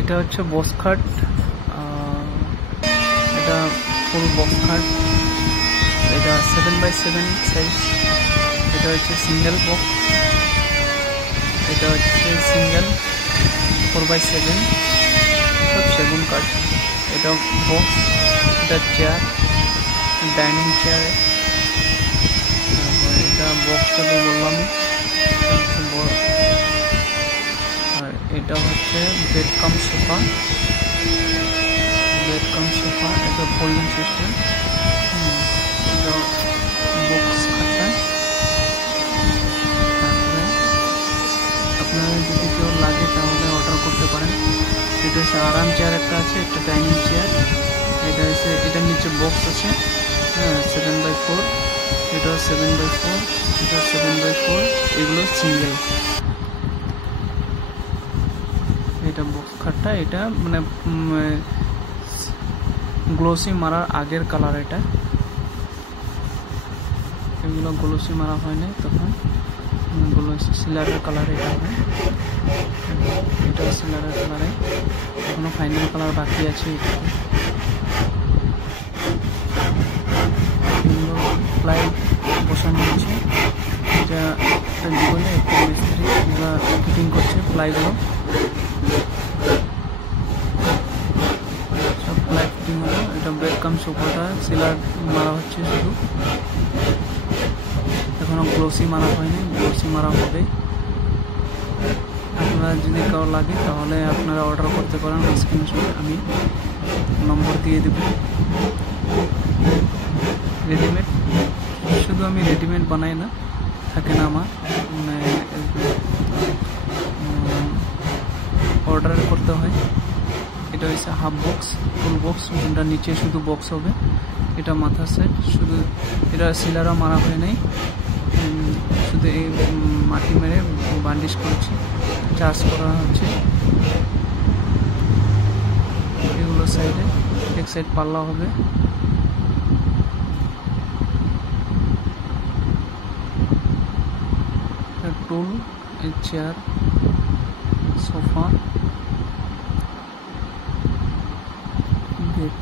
এটা হচ্ছে বক্স খাট, এটা ফুল বক্স খাট, এটা 7x7 সাইজ। এটা হচ্ছে সিঙ্গেল বক্স, এটা হচ্ছে সিঙ্গেল 4x7 সব সেগুন কাঠ। এটা বক্স, এটা চেয়ার, ডাইনিং চেয়ার। এটা বক্সটা তো বললাম। আর এটা হচ্ছে বেড কাম সোফা, এটা ফোল্ডিং সিস্টেম। এটা বক্স খাটটা। তারপরে আপনাদের যদি কেউ লাগে তাহলে অর্ডার করতে পারেন। এটা হচ্ছে আরাম চেয়ার একটা আছে, একটা ডাইনিং চেয়ার। এটা হচ্ছে, এটার নিচে বক্স আছে, হ্যাঁ 7x4, এটা 7x4, এটা 7x4, এগুলো সিঙ্গেল। এটা বক্স খাটটা, এটা মানে গ্লোসি মারার আগের কালার। এটা এগুলো গ্লোসি মারা হয় নাই, তখন গ্লোসি সিলারের কালার এটা হয়। এটা সিলারের কালারে, এখনো ফাইনাল কালার বাকি আছে। এগুলো প্লাই বসানো হচ্ছে, এটা একটা জীবনে একটা মিস্ত্রি এগুলো ফিটিং করছে প্লাইগুলো। সব প্লাই ফিটিং হলো। এটা বেড কাম সোফাটা সিলার মারা হচ্ছে শুধু, এখনো গ্লোসি মারা হয়নি, গ্লোসি মারা হবে। আপনারা যদি কারো লাগে তাহলে আপনারা অর্ডার করতে পারেন, স্ক্রিনশট আমি নম্বর দিয়ে দেব। রেডিমেড, শুধু আমি রেডিমেড বানাই না, থাকে না আমার, মানে অর্ডার করতে হয়। এটা হচ্ছে হাফ বক্স, ফুল বক্স, যেটা নিচে শুধু বক্স হবে। এটা মাথার সেট, শুধু এটা সিলারও মারা হয় নাই, শুধু এই মাটি মেরে বান্ডিশ করছি, চার্জ করা হচ্ছে। এগুলো সাইডে, এক সাইড পাল্লা হবে। টুল, চেয়ার, সোফা, বেড।